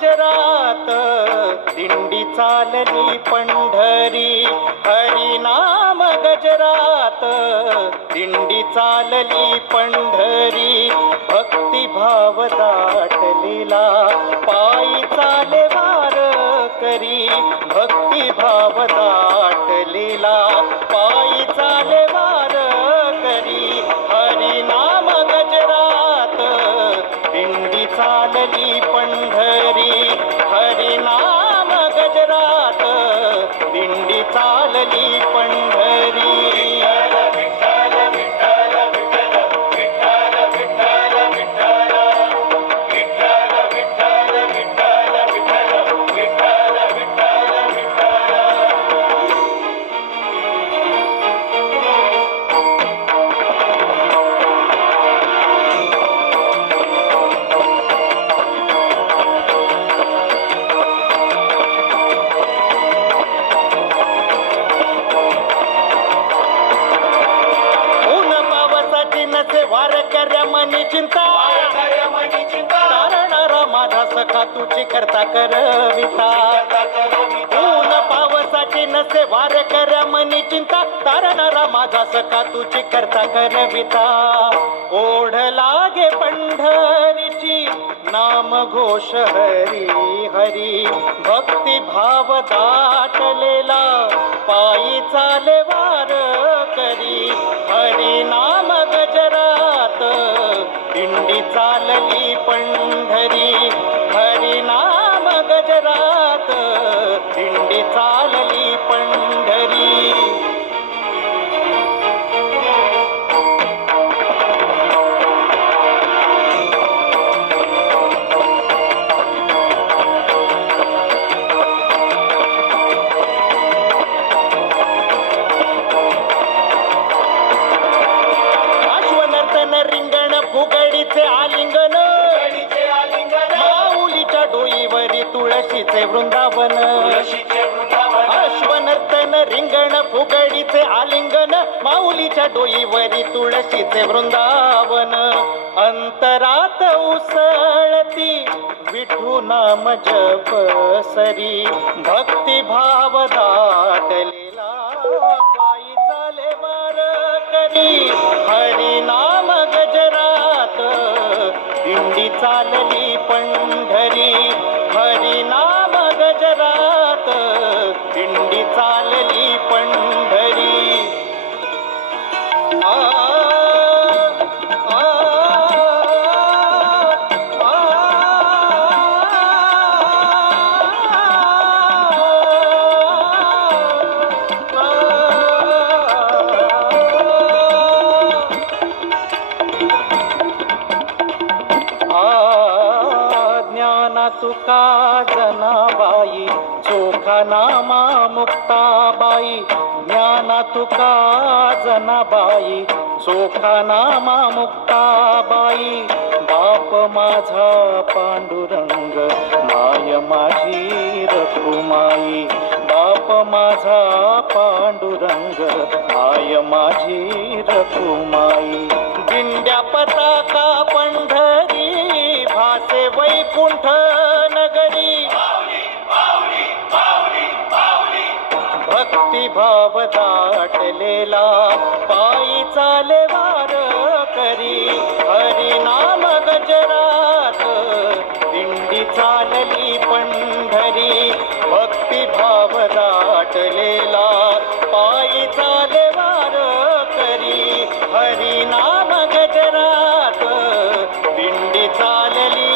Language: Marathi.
गजरात दिंडी चालली पंढरी. हरिनाम गजरात दिंडी चालली पंढरी. भक्तिभाव दाटलेला पायी चाले वारकरी. भक्तिभाव दाटलेला पायी चाले वारकरी. हरिनाम गजरात दिंडी चालली पंढरी. हरिनाम गजरात दिंडी चालली पंढरी. वारकऱ्या मनी चिंता तारणारा माझा सखा तुझी करता करविता. ऊन पावसाची नसे वारकऱ्या मनी चिंता तारणारा माझा सखा तुझी करता करविता. ओढ लागे पंढरीची नाम घोष हरी हरी. भक्तिभाव दाटलेला पायी चाले वारकरी. हरिनाम गजरात दिंडी चालली पंढरी. हरिनाम गजरात दिंडी चालली पंढरी. फुगडीचे आलिंगन माऊलीच्या डोईवरी तुळशीचे वृंदावन. अश्वनर्तन रिंगण फुगडीचे आलिंगन माऊलीच्या डोईवरी तुळशीचे वृंदावन. अंतरात उसळती विठू नाम जप सरी. भक्तिभाव दाटलेला पायी चाले वारकरी. हरिनाम गजरात दिंडी चालली पंढरी. हरिनाम गजरात दिंडी चालली पंढरी. तुका जनाबाई चोखा नामा मुक्ताबाई. ज्ञाना तुका जनाबाई चोखा नामा मुक्ताबाई. बाप माझा पांडुरंग माय माझी रखुमाई. बाप माझा पांडुरंग माय माझी रखुमाई. दिंड्या पताका पंढरी भासे वैकुंठ नगरी. भक्तिभाव दाटलेला पायी चाले वारकरी. हरिनाम गजरात दिंडी चालली पंढरी. भक्तिभाव दाटलेला पायी चाले वारकरी. हरिनाम गजरात दिंडी चालली